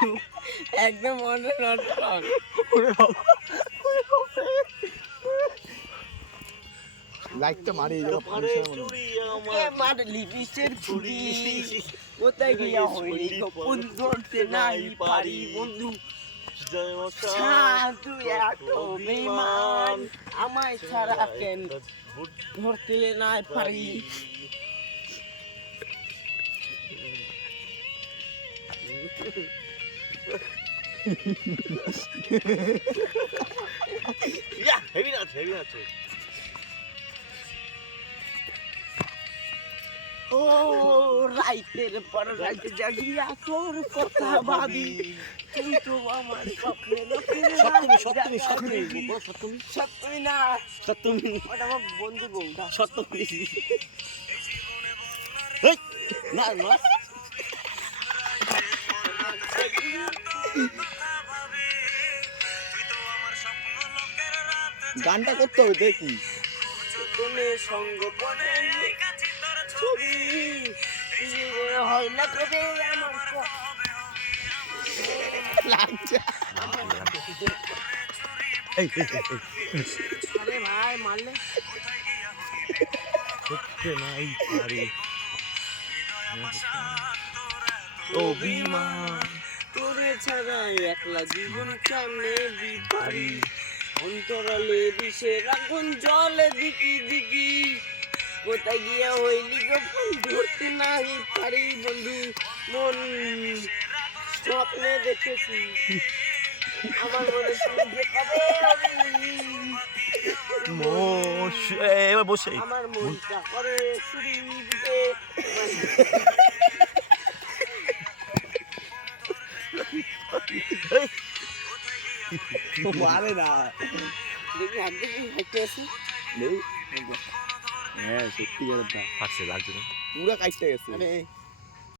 বন্ধু একদম মনে নটন লাইটটা মারি আমার লিপিসের ছুরি কোথায় গিয়া হইলি গোপন ধরতে নাই পারি বন্ধু তুই এত বেঈমান আমায় ছাড়া কেন ধরতে নাই পারি হেভি নাচ ও রাইতের পর রাইতে জাগিয়া তোর কথা ভাবি তুই তো আমার স্বপ্নে সত্যি না ওটা আমার বন্ধু বউটা গানটা করতে হবে দেখি সঙ্গোপনে ছবি হয় না কবে আমার লাগছে আরে ভাই মারলে নাই পারি অভিমান তোরে ছাড়া একলা জীবন কেমনে পারি অন্তরালে বিষের আগুন জলে দিকি দিকি কোথায় গিয়া হইলি গোপন ধরতে নাই পারি বন্ধু মন স্বপ্নে দেখেছি আমার মনে তুই যে কবে এবার বসে আমার মনটা করে ছুরি দিতে মারে না দেখি একদম হাইটে আছে নেই হ্যাঁ সত্যি কথা ফাটছে লাগছে না পুরা কাটতে গেছে আরে